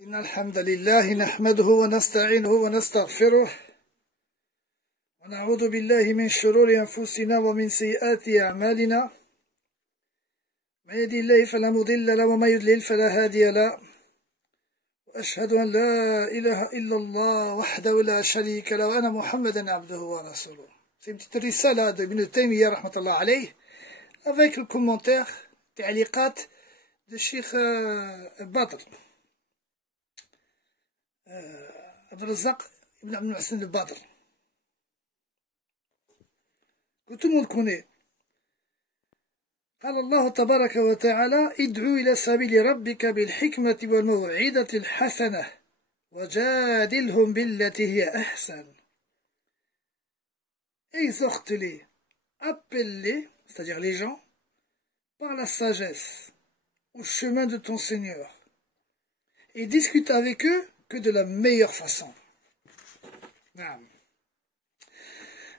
إن الحمد لله نحمده ونستعينه ونستغفره ونعوذ بالله من شرور أنفسنا ومن سيئات أعمالنا من يهده الله فلا مضل له ومن يضلل فلا هادي له وأشهد أن لا إله إلا الله وحده لا شريك له وأن محمدا عبده ورسوله. C'est une petite risala de Ibn Taymiyyah rahmatullah alayh avec le commentaire ta'liqat de Cheikh Badr Abdelrazak ibn Abdel Hassan al-Badr, que tout le monde connaît. قال الله تبارك وتعالى ادعو إلى سبيل ربك بالحكمة والموعظة الحسنة وجادلهم بالتي هي أحسن. Exhorte-les, appelle-les, c'est-à-dire les gens, par la sagesse, au chemin de ton Seigneur, et discute avec eux que de la meilleure façon.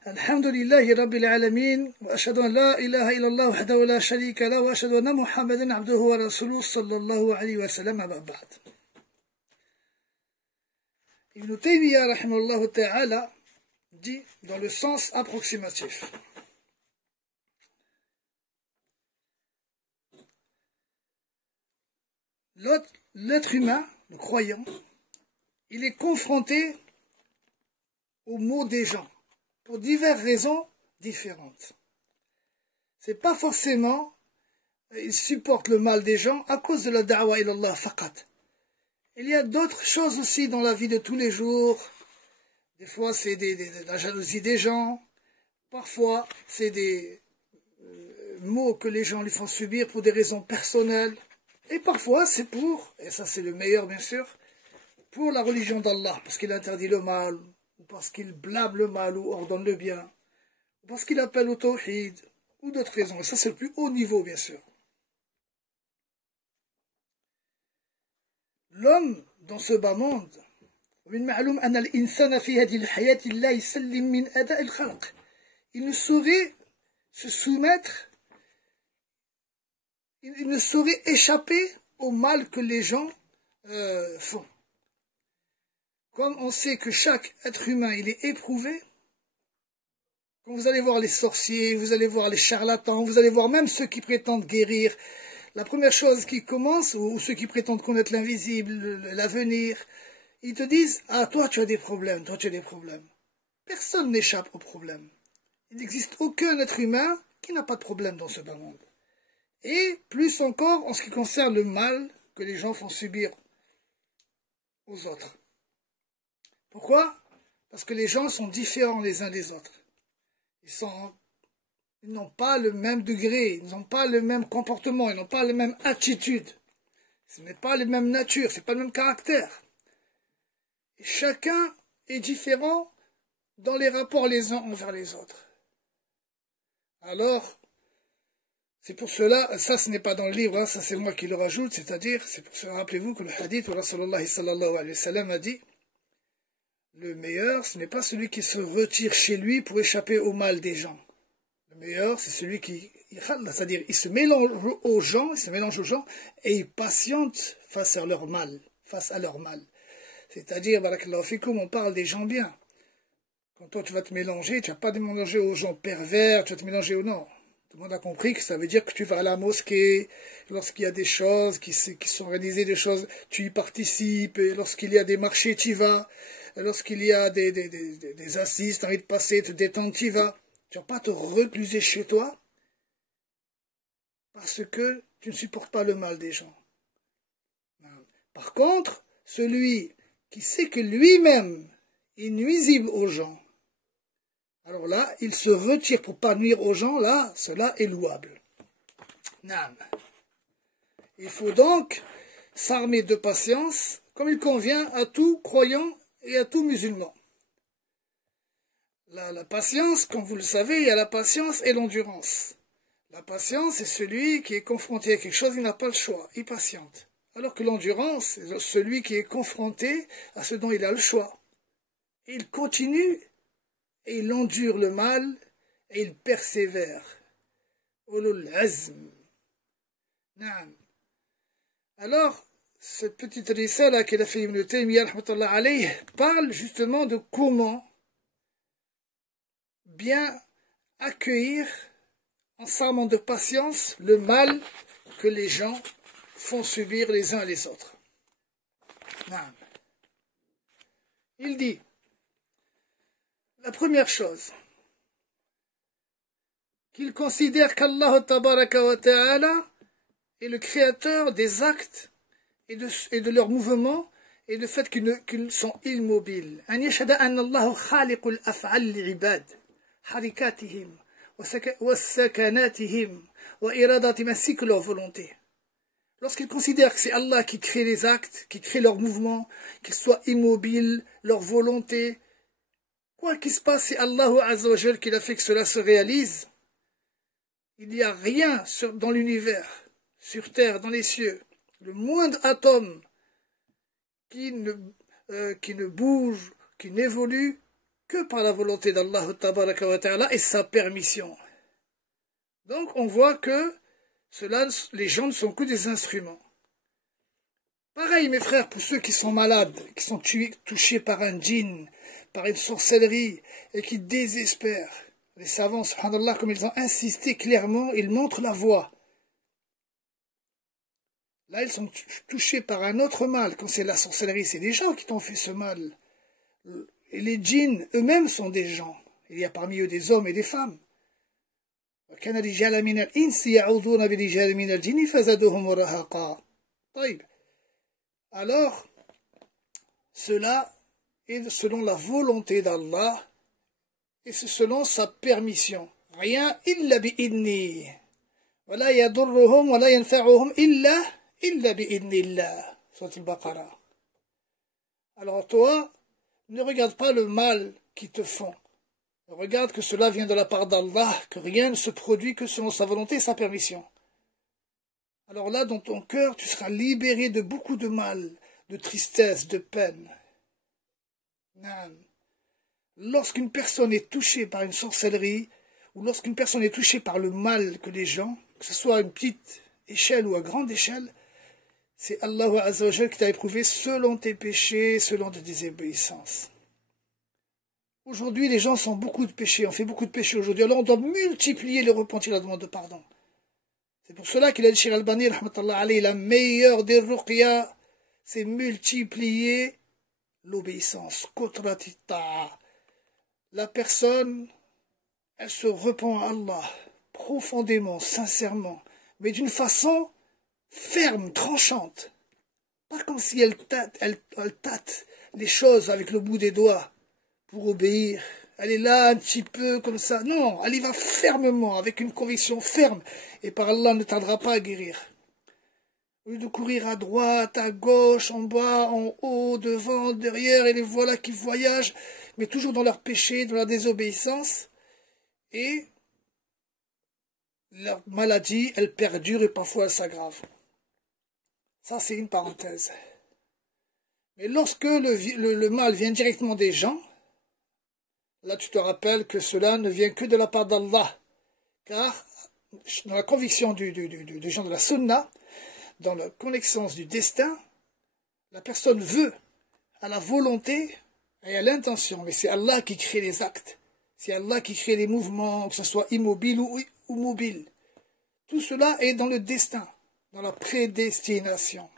الحمد لله رب العالمين وأشهد أن لا إله إلا الله وحده لا شريك له وأشهد أن محمدا عبده ورسوله صلى الله عليه وسلم. أما بعد. Ibn Taymiyyah rahimahullah ta'ala dit dans le sens approximatif: l'être humain, le croyant, il est confronté aux maux des gens pour diverses raisons différentes. C'est pas forcément il supporte le mal des gens à cause de la da'wa ila Allah faqat. Il y a d'autres choses aussi dans la vie de tous les jours. Des fois c'est la jalousie des gens, parfois c'est des maux que les gens lui font subir pour des raisons personnelles, et parfois c'est pour, et ça c'est le meilleur bien sûr, pour la religion d'Allah, parce qu'il interdit le mal, ou parce qu'il blâme le mal ou ordonne le bien, ou parce qu'il appelle au tawhid, ou d'autres raisons. Et ça c'est le plus haut niveau bien sûr. L'homme dans ce bas monde, il ne saurait se soumettre, il ne saurait échapper au mal que les gens font. Comme on sait que chaque être humain, il est éprouvé, quand vous allez voir les sorciers, vous allez voir les charlatans, vous allez voir même ceux qui prétendent guérir, la première chose qui commence, ou ceux qui prétendent connaître l'invisible, l'avenir, ils te disent « Ah, toi tu as des problèmes, toi tu as des problèmes ». Personne n'échappe aux problèmes. Il n'existe aucun être humain qui n'a pas de problème dans ce bas monde. Et plus encore en ce qui concerne le mal que les gens font subir aux autres. Pourquoi? Parce que les gens sont différents les uns des autres. Ils n'ont pas le même degré, ils n'ont pas le même comportement, ils n'ont pas la même attitude. Ce n'est pas la même nature, ce n'est pas le même caractère. Et chacun est différent dans les rapports les uns envers les autres. Alors, c'est pour cela, ça ce n'est pas dans le livre, hein, ça c'est moi qui le rajoute, c'est-à-dire, c'est pour cela, rappelez-vous que le hadith où Rasulullah sallallahu alayhi wa sallam a dit: le meilleur, ce n'est pas celui qui se retire chez lui pour échapper au mal des gens. Le meilleur, c'est celui qui, c'est-à-dire, il se mélange aux gens, et il patiente face à leur mal, C'est-à-dire, barakallahu fikum, on parle des gens bien. Quand toi tu vas te mélanger, tu vas pas te mélanger aux gens pervers, tu vas te mélanger aux non. Tout le monde a compris que ça veut dire que tu vas à la mosquée, lorsqu'il y a des choses qui sont organisées, des choses, tu y participes, et lorsqu'il y a des marchés, tu y vas, et lorsqu'il y a des assises, tu as envie de passer, te détendre, tu y vas. Tu ne vas pas te recluser chez toi parce que tu ne supportes pas le mal des gens. Par contre, celui qui sait que lui-même est nuisible aux gens, alors là, il se retire pour ne pas nuire aux gens, là, cela est louable. Il faut donc s'armer de patience, comme il convient à tout croyant et à tout musulman. La patience, comme vous le savez, il y a la patience et l'endurance. La patience, c'est celui qui est confronté à quelque chose, il n'a pas le choix, il patiente. Alors que l'endurance, c'est celui qui est confronté à ce dont il a le choix. Il continue et il endure le mal et il persévère. Ulul azm. Alors, cette petite risala qu'il a fait Ibn Taymiyyah rahmatullah alayh parle justement de comment bien accueillir en s'armant de patience le mal que les gens font subir les uns les autres. Il dit, la première chose, qu'il considère qu'Allah tabaraka wa ta'ala est le créateur des actes et de leurs mouvements et du fait qu'ils sont immobiles. أن يشهد أن الله خالق الأفعال للعباد حركاتهم وسكناتهم وإراداتهم ainsi que leur volonté. Lorsqu'ils considèrent que c'est Allah qui crée les actes, qui crée leurs mouvements, qu'ils soient immobiles, leur volonté, quoi qu'il se passe, c'est Allah Azza wa Jal qui a fait que cela se réalise. Il n'y a rien dans l'univers, sur terre, dans les cieux, le moindre atome qui ne bouge, qui n'évolue que par la volonté d'Allah tabaraka wa ta'ala et sa permission. Donc on voit que les gens ne sont que des instruments. Pareil mes frères, pour ceux qui sont malades, qui sont touchés par un djinn, par une sorcellerie et qui désespèrent. Les savants, subhanallah, comme ils ont insisté clairement, ils montrent la voie. Là, ils sont touchés par un autre mal. Quand c'est la sorcellerie, c'est des gens qui t'ont fait ce mal. Et les djinns eux-mêmes sont des gens. Il y a parmi eux des hommes et des femmes. Alors, cela est selon la volonté d'Allah et c'est selon sa permission. Rien illa bi'idni. Wala yadurruhum wala yanfa'uhum illa bi'idnillah. Sourate al-Baqarah. Alors toi, ne regarde pas le mal qu'ils te font. Regarde que cela vient de la part d'Allah, que rien ne se produit que selon sa volonté et sa permission. Alors là, dans ton cœur, tu seras libéré de beaucoup de mal, de tristesse, de peine. Lorsqu'une personne est touchée par une sorcellerie, ou lorsqu'une personne est touchée par le mal que les gens, que ce soit à une petite échelle ou à grande échelle, c'est Allah Azza wa Jal qui t'a éprouvé selon tes péchés, selon tes désobéissances. Aujourd'hui, les gens sont beaucoup de péchés, on fait beaucoup de péchés aujourd'hui, alors on doit multiplier le repentir, la demande de pardon. C'est pour cela qu'il a dit Cheikh Albani, rahmatullah alayhi, la meilleure des ruqya, c'est multiplier l'obéissance. Kotratita. La personne, elle se repent à Allah, profondément, sincèrement, mais d'une façon ferme, tranchante. Pas comme si elle tâte les choses avec le bout des doigts pour obéir. Elle est là un petit peu comme ça. Non, elle y va fermement, avec une conviction ferme. Et par Allah, ne tardera pas à guérir. Au lieu de courir à droite, à gauche, en bas, en haut, devant, derrière, et les voilà qui voyagent, mais toujours dans leur péché, dans leur désobéissance. Et leur maladie, elle perdure et parfois elle s'aggrave. Ça, c'est une parenthèse. Mais lorsque le mal vient directement des gens, là, tu te rappelles que cela ne vient que de la part d'Allah. Car, dans la conviction des gens de la Sunna, dans la connaissance du destin, la personne veut, à la volonté et à l'intention. Mais c'est Allah qui crée les actes. C'est Allah qui crée les mouvements, que ce soit immobile ou mobile. Tout cela est dans le destin, dans la prédestination.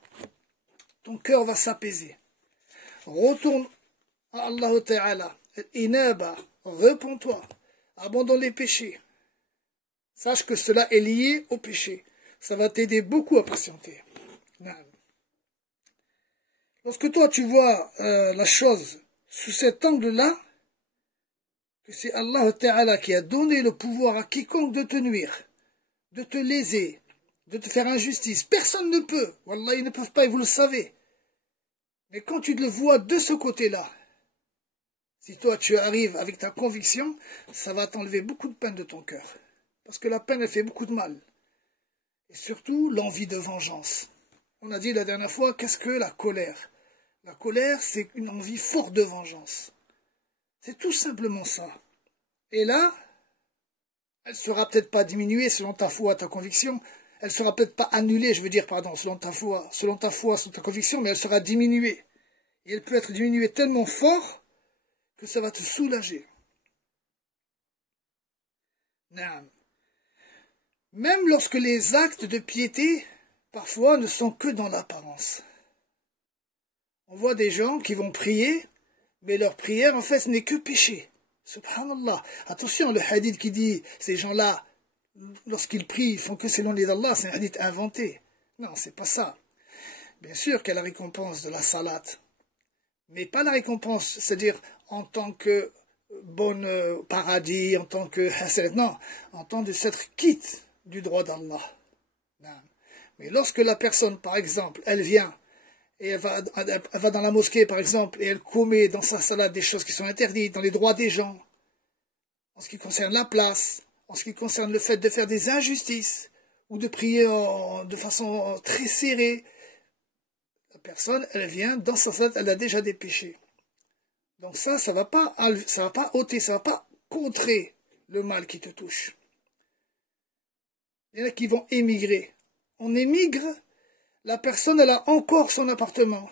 Ton cœur va s'apaiser. Retourne à Allah Ta'ala. Inaba, repens-toi, abandonne les péchés. Sache que cela est lié au péché. Ça va t'aider beaucoup à patienter. Lorsque toi tu vois la chose sous cet angle-là, que c'est Allah Ta'ala qui a donné le pouvoir à quiconque de te nuire, de te léser, de te faire injustice. Personne ne peut. Wallah, ils ne peuvent pas et vous le savez. Mais quand tu le vois de ce côté-là, si toi tu arrives avec ta conviction, ça va t'enlever beaucoup de peine de ton cœur. Parce que la peine, elle fait beaucoup de mal. Et surtout, l'envie de vengeance. On a dit la dernière fois, qu'est-ce que la colère? La colère, c'est une envie forte de vengeance. C'est tout simplement ça. Et là, elle ne sera peut-être pas diminuée selon ta foi, ta conviction, Elle sera peut-être pas annulée, je veux dire, pardon, selon ta foi, selon ta conviction, mais elle sera diminuée. Et elle peut être diminuée tellement fort que ça va te soulager. Non. Même lorsque les actes de piété, parfois, ne sont que dans l'apparence. On voit des gens qui vont prier, mais leur prière, en fait, ce n'est que péché. Subhanallah. Attention, le hadith qui dit, ces gens-là, lorsqu'ils prient, ils font que selon les d'Allah, c'est un hadith inventé. Non, c'est pas ça. Bien sûr qu'il y a la récompense de la salat, mais pas la récompense, c'est-à-dire en tant que bon paradis, en tant que hasanat, non, en tant que s'être quitte du droit d'Allah. Mais lorsque la personne, par exemple, elle vient et elle va dans la mosquée, par exemple, et elle commet dans sa salat des choses qui sont interdites, dans les droits des gens, en ce qui concerne la place, en ce qui concerne le fait de faire des injustices, ou de prier de façon très serrée, la personne, elle vient, dans sa salat, elle a déjà des péchés. Donc ça va pas ôter, ça va pas contrer le mal qui te touche. Il y en a qui vont émigrer. On émigre, la personne, elle a encore son appartement.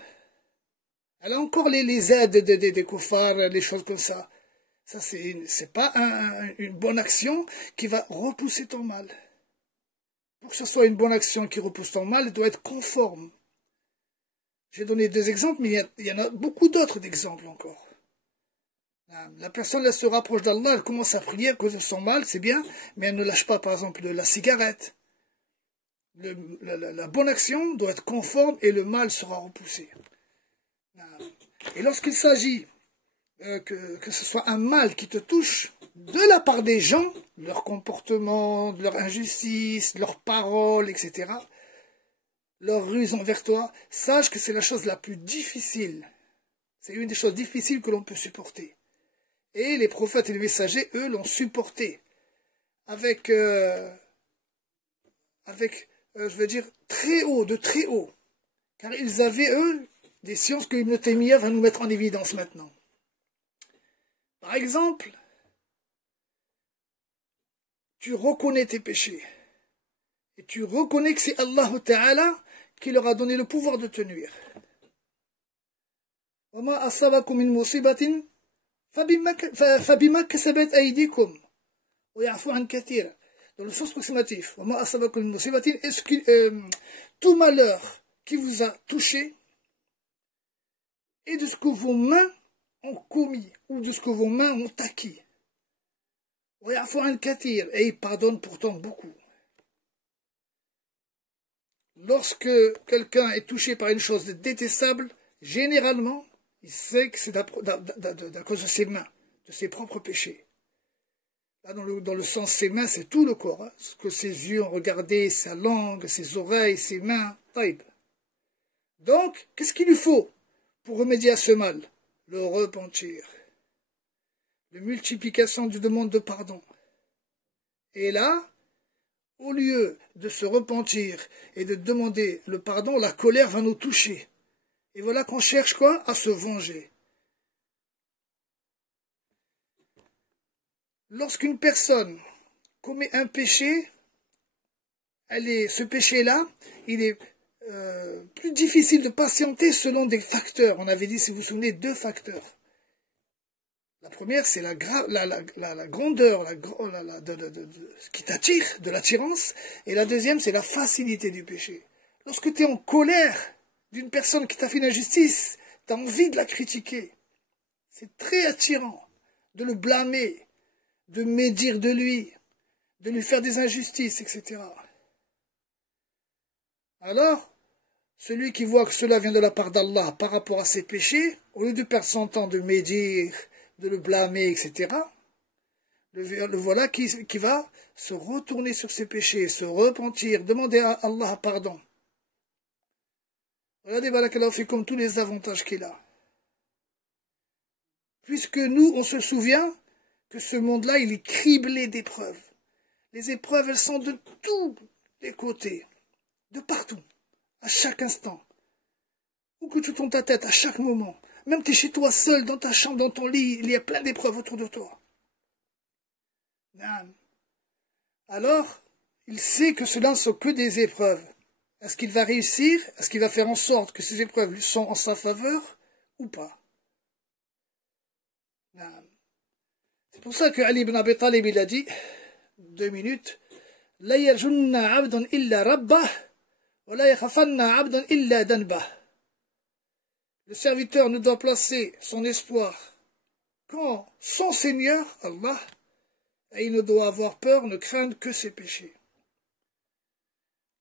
Elle a encore les aides des koufars, les choses comme ça. Ça, c'est pas une bonne action qui va repousser ton mal. Pour que ce soit une bonne action qui repousse ton mal, elle doit être conforme. J'ai donné 2 exemples, mais il y en a beaucoup d'autres d'exemples encore. La personne, elle se rapproche d'Allah, elle commence à prier à cause de son mal, c'est bien, mais elle ne lâche pas, par exemple, la cigarette. La bonne action doit être conforme et le mal sera repoussé. Et lorsqu'il s'agit que ce soit un mal qui te touche de la part des gens, leur comportement, de leur injustice, leurs paroles, etc., leur ruse envers toi, sache que c'est la chose la plus difficile. C'est une des choses difficiles que l'on peut supporter. Et les prophètes et les messagers, eux, l'ont supporté avec je veux dire, très haut, de très haut. Car ils avaient, eux, des sciences que Ibn Taymiyyah va nous mettre en évidence maintenant. Par exemple, tu reconnais tes péchés. Et tu reconnais que c'est Allah Ta'ala qui leur a donné le pouvoir de te nuire. وَمَا أَصَابَكُم مِّن مُّصِيبَةٍ فَبِمَا كَسَبَتْ أَيْدِيكُمْ وَيَعْفُو عَنْ كَثِيرٍ. Dans le sens approximatif, est-ce que tout malheur qui vous a touché est de ce que vos mains ont commis ou de ce que vos mains ont acquis. Et il pardonne pourtant beaucoup. Lorsque quelqu'un est touché par une chose détestable, généralement, il sait que c'est à cause de ses mains, de ses propres péchés. Là, dans le sens ses mains, c'est tout le corps. Hein, ce que ses yeux ont regardé, sa langue, ses oreilles, ses mains. Taïb. Donc, qu'est-ce qu'il lui faut pour remédier à ce mal? Le repentir. La multiplication du demande de pardon. Et là, au lieu de se repentir et de demander le pardon, la colère va nous toucher. Et voilà qu'on cherche quoi? À se venger. Lorsqu'une personne commet un péché, ce péché-là, il est plus difficile de patienter selon des facteurs. On avait dit, si vous vous souvenez, 2 facteurs. La première, c'est la grandeur qui t'attire, de l'attirance. Et la deuxième, c'est la facilité du péché. Lorsque tu es en colère d'une personne qui t'a fait une injustice, tu as envie de la critiquer. C'est très attirant de le blâmer, de médire de lui, de lui faire des injustices, etc. Alors, celui qui voit que cela vient de la part d'Allah par rapport à ses péchés, au lieu de perdre son temps de médire, de le blâmer, etc., le voilà qui va se retourner sur ses péchés, se repentir, demander à Allah pardon. Regardez, barakallahu fikum, tous les avantages qu'il a. Puisque nous, on se souvient que ce monde-là, il est criblé d'épreuves. Les épreuves, elles sont de tous les côtés, de partout, à chaque instant. Où que tu tournes ta tête, à chaque moment. Même tu es chez toi seul, dans ta chambre, dans ton lit, il y a plein d'épreuves autour de toi. Alors, il sait que cela ne sont que des épreuves. Est-ce qu'il va réussir? Est-ce qu'il va faire en sorte que ces épreuves lui sont en sa faveur ou pas? C'est pour ça que Ali ibn Abi Talib il a dit, 2 minutes, La yarjunna abdun illa rabbah, wa la yakhafanna abdun illa danbah. Le serviteur ne doit placer son espoir qu'en son Seigneur, Allah, et il ne doit avoir peur, ne craindre que ses péchés.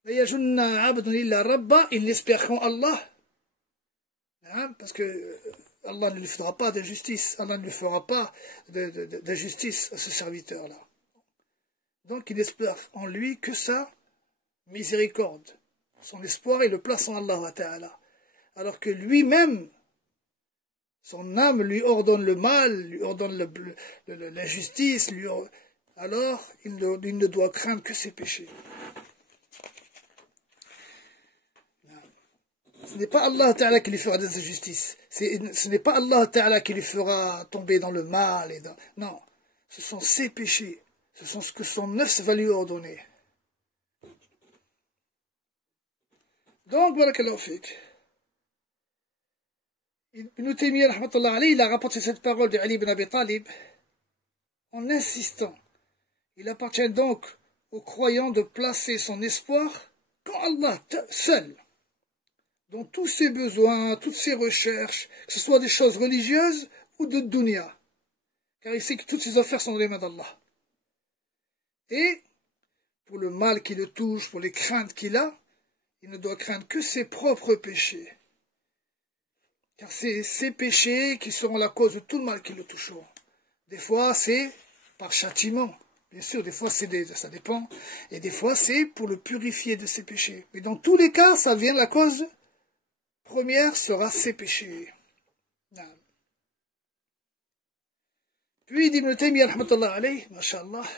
La yarjunna abdun illa rabbah, il n'espère qu'en Allah, parce que Allah ne lui fera pas d'injustice, Allah ne lui fera pas d'injustice à ce serviteur-là. Donc il espère en lui que sa miséricorde. Son espoir, il le place en Allah Ta'ala. Alors que lui-même, son âme lui ordonne le mal, lui ordonne l'injustice, alors il ne doit craindre que ses péchés. Ce n'est pas Allah Ta'ala qui lui fera des injustices. Ce n'est pas Allah Ta'ala qui lui fera tomber dans le mal. Non, ce sont ses péchés. Ce sont ce que son nefs va lui ordonner. Donc, barakallahu fik. Ibn Taymiyyah, rahmatullah alayhi, il a rapporté cette parole de Ali ibn Abi Talib en insistant. Il appartient donc aux croyants de placer son espoir qu'en Allah seul, dans tous ses besoins, toutes ses recherches, que ce soit des choses religieuses ou de dunya, car il sait que toutes ses affaires sont dans les mains d'Allah. Et pour le mal qui le touche, pour les craintes qu'il a, il ne doit craindre que ses propres péchés. Car c'est ces péchés qui seront la cause de tout le mal qui le toucheront. Des fois, c'est par châtiment. Bien sûr, des fois, ça dépend. Et des fois, c'est pour le purifier de ses péchés. Mais dans tous les cas, ça vient, la cause première sera ses péchés. Puis, dit Ibn Taymiyyah, rahmatullah alayhi, masha'Allah,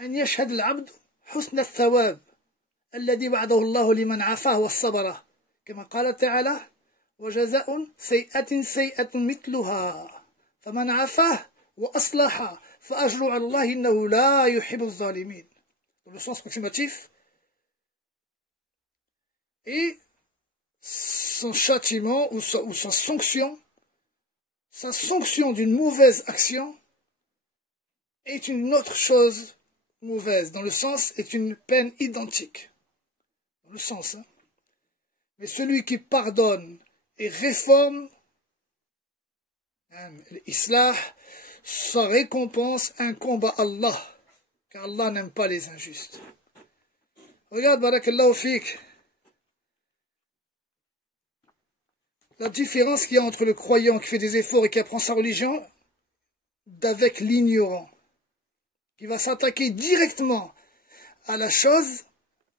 أن يشهد العبد حسن الثواب الذي وعده الله لمن عافاه والصبر كما قال تعالى وجزاء سيئة سيئة مثلها فمن عافاه وأصلح فأجر على الله إنه لا يحب الظالمين. Dans le sens continuatif, et son châtiment ou sa sanction d'une mauvaise action est une autre chose mauvaise, dans le sens, est une peine identique. Dans le sens, hein. Mais celui qui pardonne et réforme, l'islah, sa récompense incombe à Allah, car Allah n'aime pas les injustes. Regarde, barakallahu fik, la différence qu'il y a entre le croyant qui fait des efforts et qui apprend sa religion, d'avec l'ignorant, qui va s'attaquer directement à la chose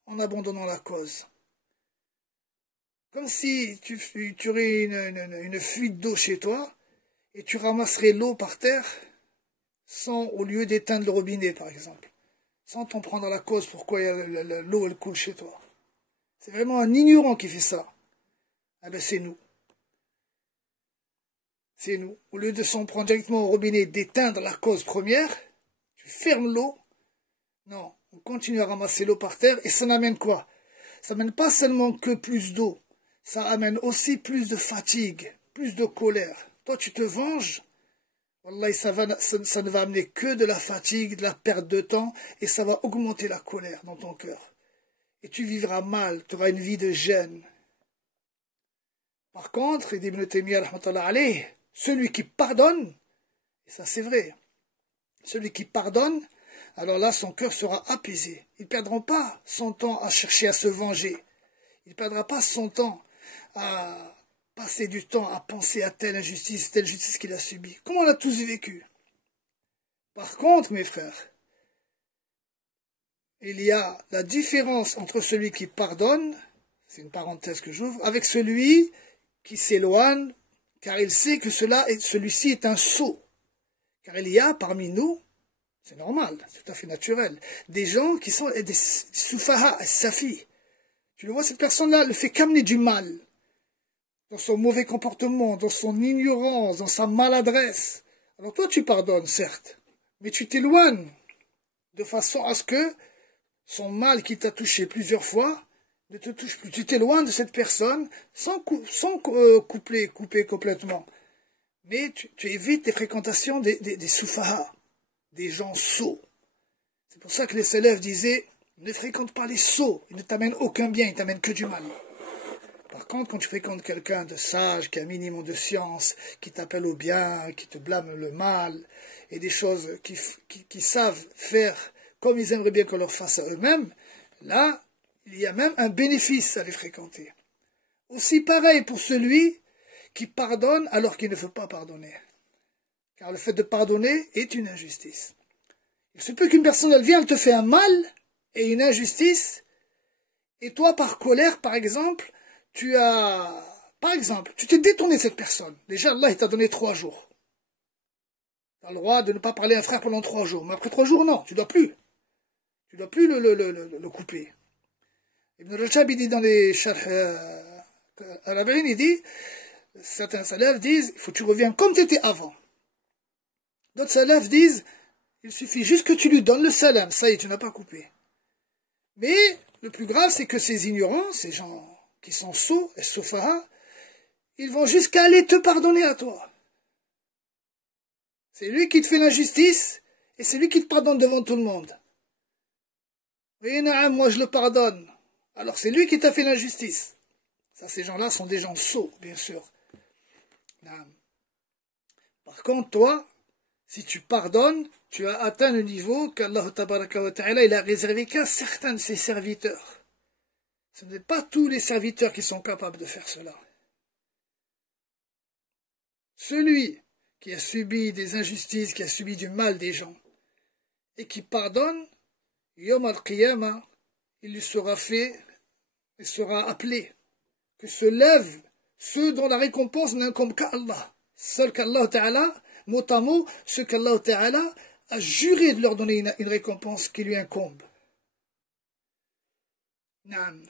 en abandonnant la cause. Comme si tu aurais une fuite d'eau chez toi et tu ramasserais l'eau par terre au lieu d'éteindre le robinet, par exemple, sans t'en prendre à la cause pourquoi l'eau elle coule chez toi. C'est vraiment un ignorant qui fait ça. Ah ben c'est nous. C'est nous. Au lieu de s'en prendre directement au robinet, d'éteindre la cause première, tu fermes l'eau. Non, on continue à ramasser l'eau par terre et ça n'amène quoi? Ça n'amène pas seulement que plus d'eau, ça amène aussi plus de fatigue, plus de colère. Toi tu te venges, wallahi, ça ne va amener que de la fatigue, de la perte de temps et ça va augmenter la colère dans ton cœur. Et tu vivras mal, tu auras une vie de gêne. Par contre, il dit Ibn Taymiyyah, rahmatullah alayh, celui qui pardonne, et ça c'est vrai, celui qui pardonne, alors là son cœur sera apaisé. Il ne perdra pas son temps à chercher à se venger. Il ne perdra pas son temps à passer du temps à penser à telle injustice qu'il a subie. Comme on l'a tous vécu. Par contre, mes frères, il y a la différence entre celui qui pardonne, c'est une parenthèse que j'ouvre, avec celui qui s'éloigne, car il sait que celui-ci est un sot. Car il y a parmi nous, c'est normal, c'est tout à fait naturel, des gens qui sont des soufaha, safi. Tu le vois, cette personne-là ne fait qu'amener du mal. Dans son mauvais comportement, dans son ignorance, dans sa maladresse. Alors toi, tu pardonnes, certes, mais tu t'éloignes de façon à ce que son mal qui t'a touché plusieurs fois ne te touche plus. Tu t'éloignes de cette personne sans couper complètement. Mais tu évites les fréquentations des soufaha, des gens sots. C'est pour ça que les salafs disaient, ne fréquente pas les sots, ils ne t'amènent aucun bien, ils t'amènent que du mal. Par contre, quand tu fréquentes quelqu'un de sage, qui a un minimum de science, qui t'appelle au bien, qui te blâme le mal, et des choses qui savent faire comme ils aimeraient bien qu'on leur fasse à eux-mêmes, là, il y a même un bénéfice à les fréquenter. Aussi pareil pour celui qui pardonne alors qu'il ne veut pas pardonner. Car le fait de pardonner est une injustice. Il se peut qu'une personne, elle vient, elle te fait un mal et une injustice, et toi, par colère, par exemple, tu t'es détourné de cette personne. Déjà, Allah, il t'a donné 3 jours. Tu as le droit de ne pas parler à un frère pendant 3 jours. Mais après 3 jours, non, tu ne dois plus. Tu ne dois plus le couper. Ibn Rajab, il dit dans les Sharh al-Arba'in, il dit, certains salafs disent, il faut que tu reviennes comme tu étais avant. D'autres salafs disent, il suffit juste que tu lui donnes le salam, ça y est, tu n'as pas coupé. Mais le plus grave, c'est que ces ignorants, ces gens qui sont sots, et sofaha, ils vont jusqu'à aller te pardonner à toi. C'est lui qui te fait l'injustice, et c'est lui qui te pardonne devant tout le monde. Oui, naam, moi je le pardonne. Alors c'est lui qui t'a fait l'injustice. Ça, ces gens-là sont des gens sots, bien sûr. Naam. Par contre, toi, si tu pardonnes, tu as atteint le niveau qu'Allah tabaraka wa ta'ala, il a réservé qu'à certains de ses serviteurs. Ce n'est pas tous les serviteurs qui sont capables de faire cela. Celui qui a subi des injustices, qui a subi du mal des gens, et qui pardonne, Yom al-Qiyamah, il lui sera fait, il sera appelé, que se lèvent ceux dont la récompense n'incombe qu'à Allah. Seul qu'Allah Ta'ala, mot à mot, ce qu'Allah Ta'ala a juré de leur donner une récompense qui lui incombe. Naam.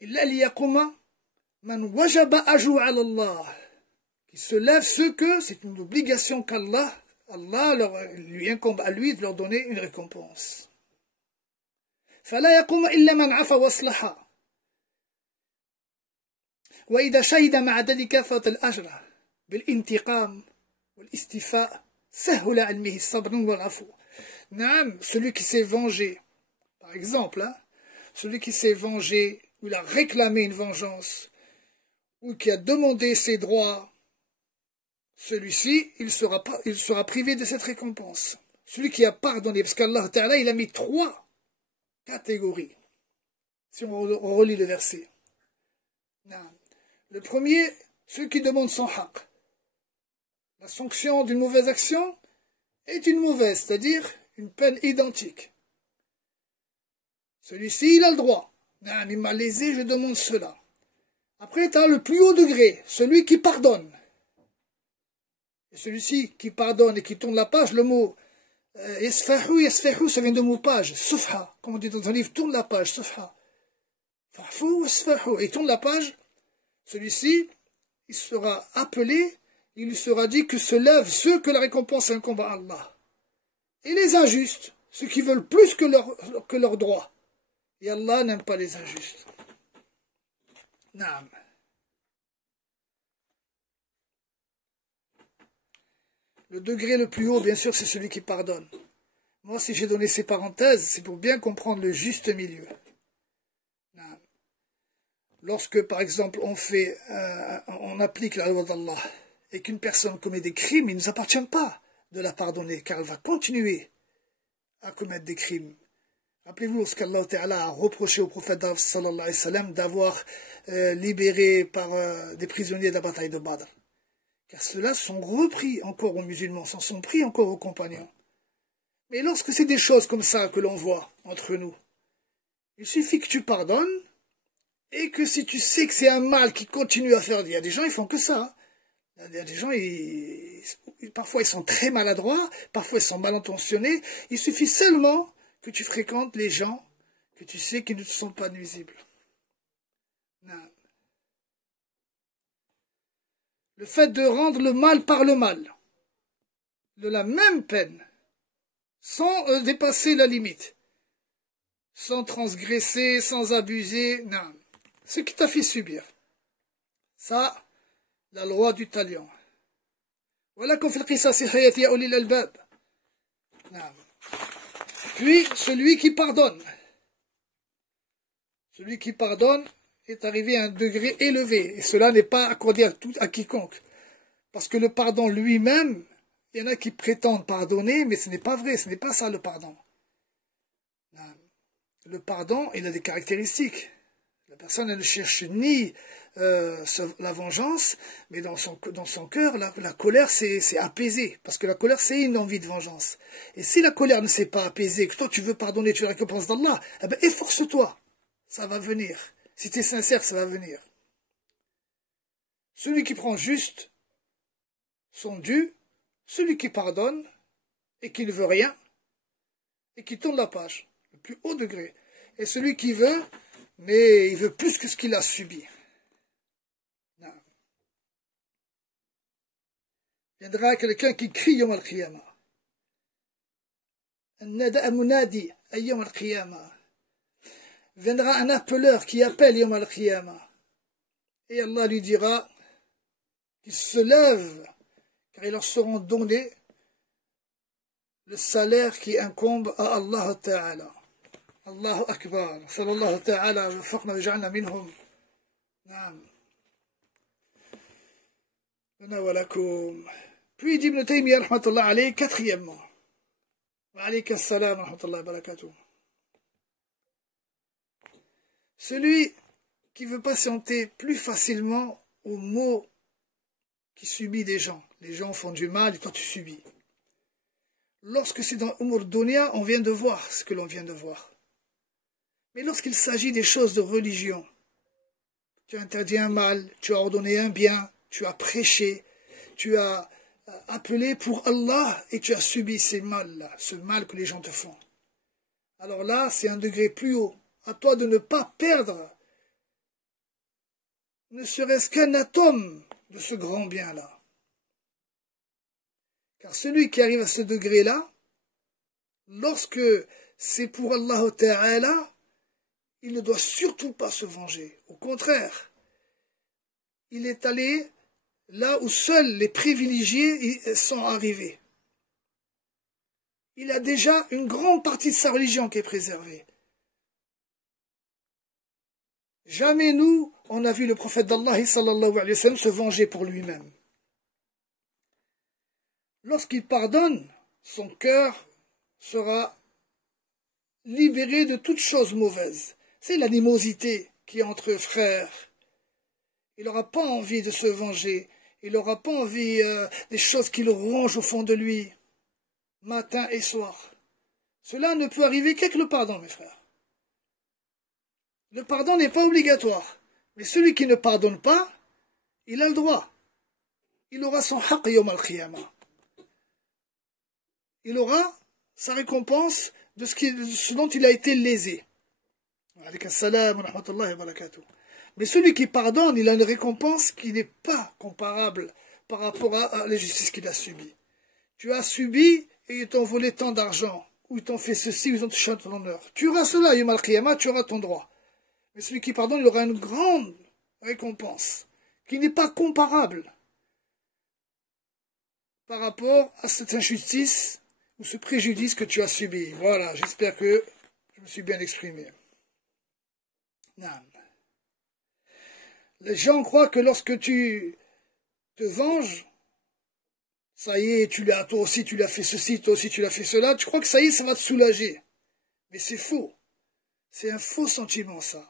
Illa liyaquma man wajaba ajru ala Allah. Qui se lèvent ceux que c'est une obligation qu'Allah, lui incombe à lui de leur donner une récompense. فلا يقوم إلا من عفا واصلح وإذا شهد مع ذلك فات الأجر بالانتقام والاستيفاء سهل علمه الصبر والعفو. نعم, celui qui s'est vengé, par exemple, celui qui s'est vengé, ou il a réclamé une vengeance, ou qui a demandé ses droits, celui-ci, il sera privé de cette récompense. Celui qui a pardonné, parce qu'Allah Ta'ala, il a mis 3 catégories, si on relit le verset. Le premier, ceux qui demandent son haq. La sanction d'une mauvaise action est une mauvaise, c'est-à-dire une peine identique. Celui-ci, il a le droit. Il m'a lésé, je demande cela. Après, tu as le plus haut degré, celui qui pardonne. Et celui-ci qui pardonne et qui tourne la page, le mot yasfahu, ça vient de mot page, sufha, comme on dit dans un livre, tourne la page, sufha. Fahfu, yasfahu, et tourne la page, celui-ci, il sera appelé, il lui sera dit que se lèvent ceux que la récompense incombe à Allah. Et les injustes, ceux qui veulent plus que leurs droits. Et Allah n'aime pas les injustes. Naam. Le degré le plus haut, bien sûr, c'est celui qui pardonne. Moi, si j'ai donné ces parenthèses, c'est pour bien comprendre le juste milieu. Lorsque, par exemple, on applique la loi d'Allah et qu'une personne commet des crimes, il ne nous appartient pas de la pardonner, car elle va continuer à commettre des crimes. Rappelez-vous ce qu'Allah Ta'ala a reproché au prophète sallallahu alayhi wa sallam d'avoir libéré par des prisonniers de la bataille de Badr. Car ceux-là sont repris encore aux musulmans, s'en sont pris encore aux compagnons. Mais lorsque c'est des choses comme ça que l'on voit entre nous, il suffit que tu pardonnes, et que si tu sais que c'est un mal qui continue à faire, il y a des gens, ils font que ça. Il y a des gens, parfois ils sont très maladroits, parfois ils sont mal intentionnés. Il suffit seulement que tu fréquentes les gens que tu sais qui ne te sont pas nuisibles. Non. Le fait de rendre le mal par le mal, de la même peine, sans dépasser la limite, sans transgresser, sans abuser, non. Ce qui t'a fait subir. Ça, la loi du talion. ولكم في القصاص حياة يا أولي الألباب. Puis, celui qui pardonne. Celui qui pardonne est arrivé à un degré élevé. Et cela n'est pas accordé à quiconque. Parce que le pardon lui-même, il y en a qui prétendent pardonner, mais ce n'est pas vrai, ce n'est pas ça le pardon. Le pardon, il a des caractéristiques. La personne, elle ne cherche ni la vengeance, mais dans son cœur, la colère c'est apaisé. Parce que la colère, c'est une envie de vengeance. Et si la colère ne s'est pas apaisée, que toi tu veux pardonner, tu veux la récompense d'Allah, eh ben efforce-toi, ça va venir. Si tu es sincère, ça va venir. Celui qui prend juste son dû, celui qui pardonne et qui ne veut rien, et qui tourne la page, le plus haut degré. Et celui qui veut, mais il veut plus que ce qu'il a subi. Non. Viendra quelqu'un qui crie Yom al-Qiyamah. Yom al-Qiyamah. Viendra un appeleur qui appelle Yom al-Qiyamah. Et Allah lui dira qu'ils se lèvent, car ils leur seront donnés le salaire qui incombe à Allah Ta'ala. Allahu Akbar. Sallallahu Ta'ala wa faqna wa ja'alna minhum. Naam. Puis dit Ibn Taymiyyah rahmatullah alayhi, quatrièmement. Wa alayka salam rahmatullah wa barakatuh. Celui qui veut patienter plus facilement aux maux qui subit des gens. Les gens font du mal et toi tu subis. Lorsque c'est dans Umur Dunya, on vient de voir ce que l'on vient de voir. Mais lorsqu'il s'agit des choses de religion, tu as interdit un mal, tu as ordonné un bien, tu as prêché, tu as appelé pour Allah et tu as subi ces mal-là, ce mal que les gens te font. Alors là, c'est un degré plus haut. À toi de ne pas perdre, ne serait-ce qu'un atome de ce grand bien-là. Car celui qui arrive à ce degré-là, lorsque c'est pour Allah Ta'ala, il ne doit surtout pas se venger. Au contraire, il est allé là où seuls les privilégiés sont arrivés. Il a déjà une grande partie de sa religion qui est préservée. Jamais nous, on a vu le prophète d'Allah sallallahu alayhi wa sallam se venger pour lui-même. Lorsqu'il pardonne, son cœur sera libéré de toute chose mauvaise. C'est l'animosité qui est entre frères. Il n'aura pas envie de se venger. Il n'aura pas envie des choses qui le rongent au fond de lui, matin et soir. Cela ne peut arriver qu'avec le pardon, mes frères. Le pardon n'est pas obligatoire. Mais celui qui ne pardonne pas, il a le droit. Il aura son haqq yawm al-qiyamah. Il aura sa récompense de ce dont il a été lésé. Mais celui qui pardonne, il a une récompense qui n'est pas comparable par rapport à l'injustice qu'il a subie. Tu as subi et ils t'ont volé tant d'argent, ou ils t'ont fait ceci, ou ils ont touché ton honneur. Tu auras cela, yawm al-qiyamah, tu auras ton droit. Mais celui qui pardonne, il aura une grande récompense qui n'est pas comparable par rapport à cette injustice ou ce préjudice que tu as subi. Voilà, j'espère que je me suis bien exprimé. Non. Les gens croient que lorsque tu te venges, ça y est, toi aussi tu l'as fait ceci, toi aussi tu l'as fait cela, tu crois que ça y est, ça va te soulager. Mais c'est faux. C'est un faux sentiment, ça.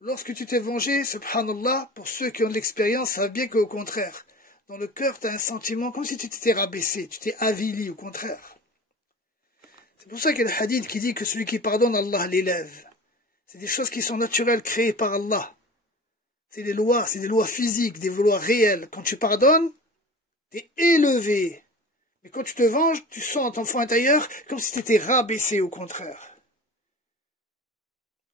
Lorsque tu t'es vengé, subhanallah, pour ceux qui ont de l'expérience, savent bien qu'au contraire, dans le cœur, tu as un sentiment comme si tu t'étais rabaissé, tu t'es avili, au contraire. C'est pour ça qu'il y a le hadith qui dit que celui qui pardonne, Allah l'élève. C'est des choses qui sont naturelles, créées par Allah. C'est des lois physiques, des lois réelles. Quand tu pardonnes, tu es élevé. Mais quand tu te venges, tu sens ton fond intérieur comme si tu étais rabaissé, au contraire.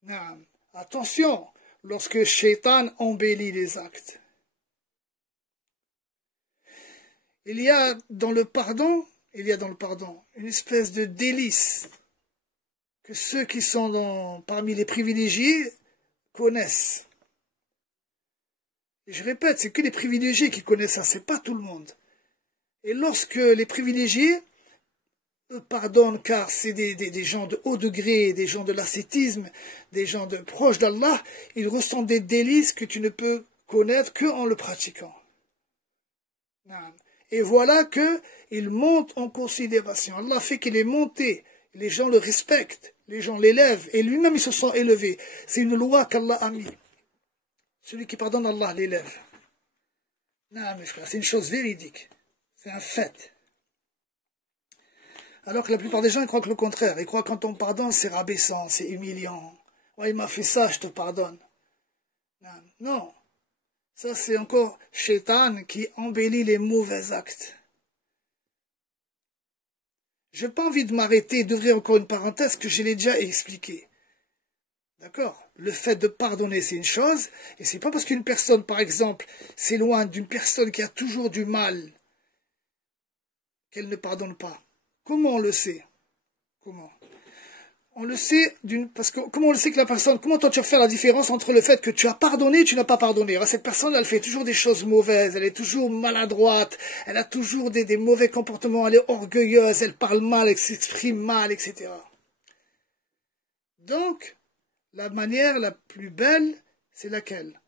Non. Attention, lorsque Shaitan embellit les actes. Il y a dans le pardon il y a dans le pardon une espèce de délice que ceux qui sont parmi les privilégiés connaissent. Et je répète, c'est que les privilégiés qui connaissent ça, c'est pas tout le monde. Et lorsque les privilégiés pardonnent, car c'est des gens de haut degré, des gens de l'ascétisme, des gens proches d'Allah, ils ressentent des délices que tu ne peux connaître qu'en le pratiquant. Et voilà qu'il monte en considération. Allah fait qu'il est monté. Les gens le respectent, les gens l'élèvent, et lui-même il se sent élevé. C'est une loi qu'Allah a mis. Celui qui pardonne, Allah l'élève. Non, mes frères, c'est une chose véridique. C'est un fait. Alors que la plupart des gens ils croient que le contraire. Ils croient que quand on pardonne, c'est rabaissant, c'est humiliant. Ouais, il m'a fait ça, je te pardonne. Non. Ça, c'est encore Shaitan qui embellit les mauvais actes. Je n'ai pas envie de m'arrêter et d'ouvrir encore une parenthèse que je l'ai déjà expliqué. D'accord? Le fait de pardonner, c'est une chose, et c'est pas parce qu'une personne, par exemple, s'éloigne d'une personne qui a toujours du mal, qu'elle ne pardonne pas. Comment on le sait? Comment? On le sait parce que comment on le sait que la personne, comment toi tu vas faire la différence entre le fait que tu as pardonné et tu n'as pas pardonné? Alors, cette personne, elle fait toujours des choses mauvaises, elle est toujours maladroite, elle a toujours des mauvais comportements, elle est orgueilleuse, elle parle mal, elle s'exprime mal, etc. Donc, la manière la plus belle, c'est laquelle?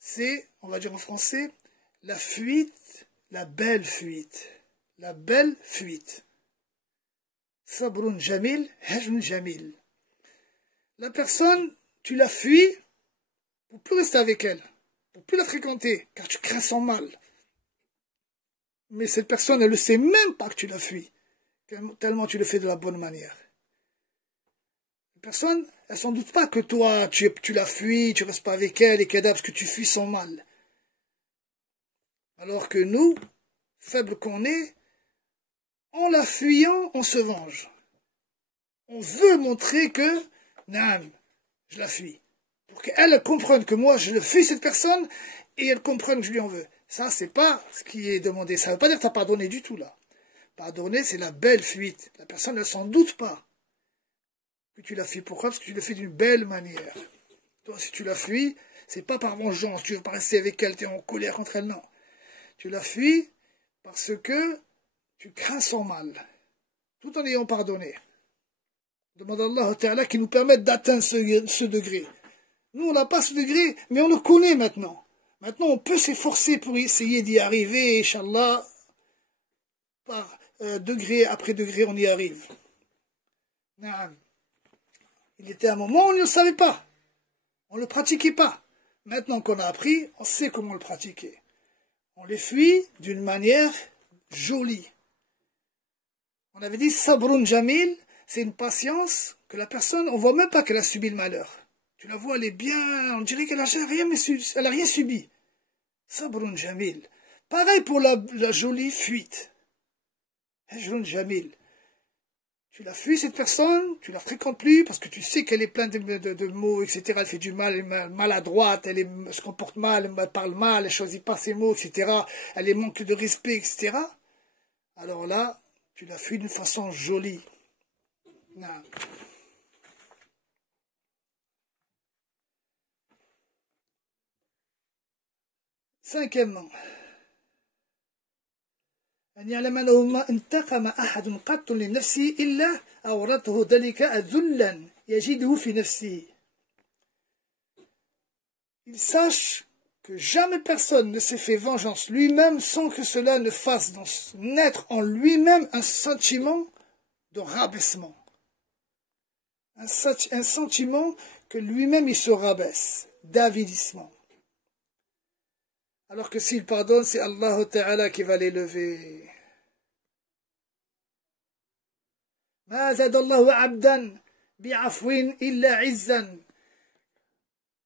C'est, on va dire en français, la fuite, la belle fuite. La belle fuite. Sabrun jamil, hajrun jamil. La personne, tu la fuis pour plus rester avec elle, pour plus la fréquenter, car tu crains son mal. Mais cette personne, elle ne sait même pas que tu la fuis, tellement tu le fais de la bonne manière. La personne, elle s'en doute pas que toi, tu la fuis, tu restes pas avec elle, et qu'elle parce que tu fuis son mal. Alors que nous, faibles qu'on est, en la fuyant, on se venge. On veut montrer que, non, je la fuis. Pour qu'elle comprenne que moi, je le fuis cette personne, et elle comprenne que je lui en veux. Ça, c'est pas ce qui est demandé. Ça ne veut pas dire que tu n'as pardonné du tout, là. Pardonner, c'est la belle fuite. La personne ne s'en doute pas que tu la fuis. Pourquoi? Parce que tu le fais d'une belle manière. Toi, si tu la fuis, c'est pas par vengeance. Tu veux pas rester avec elle, tu es en colère contre elle, non. Tu la fuis parce que tu crains son mal, tout en ayant pardonné. Demande à Allah Ta'ala qui nous permette d'atteindre ce degré. Nous, on n'a pas ce degré, mais on le connaît maintenant. Maintenant, on peut s'efforcer pour essayer d'y arriver, Inch'Allah, par degré après degré, on y arrive. Il était un moment où on ne le savait pas. On ne le pratiquait pas. Maintenant qu'on a appris, on sait comment le pratiquer. On les fuit d'une manière jolie. On avait dit Sabrun Jamil, c'est une patience que la personne, on ne voit même pas qu'elle a subi le malheur. Tu la vois, elle est bien, on dirait qu'elle n'a rien subi. Sabrun Jamil. Pareil pour la jolie fuite. Sabrun Jamil. Tu la fuis cette personne, tu la fréquentes plus parce que tu sais qu'elle est pleine de mots, etc. Elle fait du mal, elle est maladroite, elle se comporte mal, elle parle mal, elle choisit pas ses mots, etc. Elle est manque de respect, etc. Alors là, tu la fuis d'une façon jolie. Non. Cinquièmement, أن يعلم أنه ما انتقم أحد قط لنفسه إلا أورثه ذلك ذلا يجده في نفسه. Il sache que jamais personne ne s'est fait vengeance lui-même sans que cela ne fasse naître en lui-même un sentiment de rabaissement. Un sentiment que lui-même il se rabaisse, d'avilissement. Alors que s'il pardonne, c'est Allah Ta'ala qui va l'élever. Ma zadallahu abdan bi'afwin illa izzan.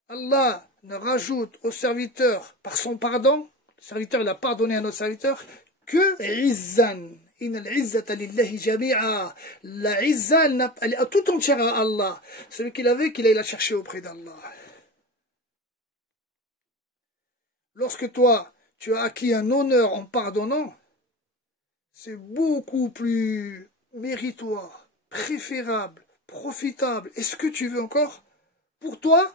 Allah ne rajoute au serviteur, par son pardon, le serviteur il a pardonné à notre serviteur, que izzan. Inna al-izzata lillahi jami'a. La izza, elle est tout entière à Allah. Celui qui l'avait, qu'il aille la chercher auprès d'Allah. Lorsque toi, tu as acquis un honneur en pardonnant, c'est beaucoup plus méritoire, préférable, profitable, et ce que tu veux encore, pour toi,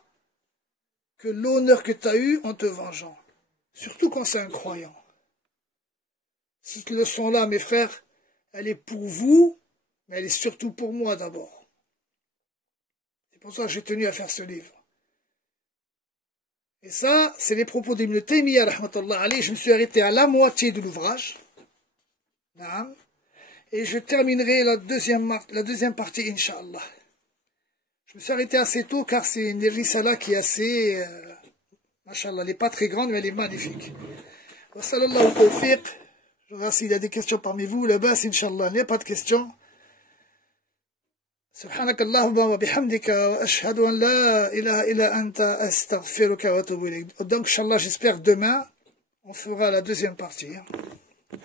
que l'honneur que tu as eu en te vengeant. Surtout quand c'est un croyant. Cette leçon-là, mes frères, elle est pour vous, mais elle est surtout pour moi d'abord. C'est pour ça que j'ai tenu à faire ce livre. Et ça, c'est les propos d'Ibn Taymiyyah, rahmatullah alayhi. Je me suis arrêté à la moitié de l'ouvrage. Et je terminerai la deuxième partie, Inch'Allah. Je me suis arrêté assez tôt car c'est une risala qui est assez... Masha'Allah, elle n'est pas très grande, mais elle est magnifique. Wa sallallahu tawfiq. Je regarde s'il y a des questions parmi vous. Là-bas, Inch'Allah, il n'y a pas de questions. سبحانك اللهم وبحمدك وأشهد أن لا إله إلا أنت أستغفرك وأتوب إليك. Donc, Inch'Allah, j'espère demain, on fera la deuxième partie.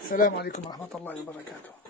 Salam alaikum wa rahmatullahi wa barakatuh.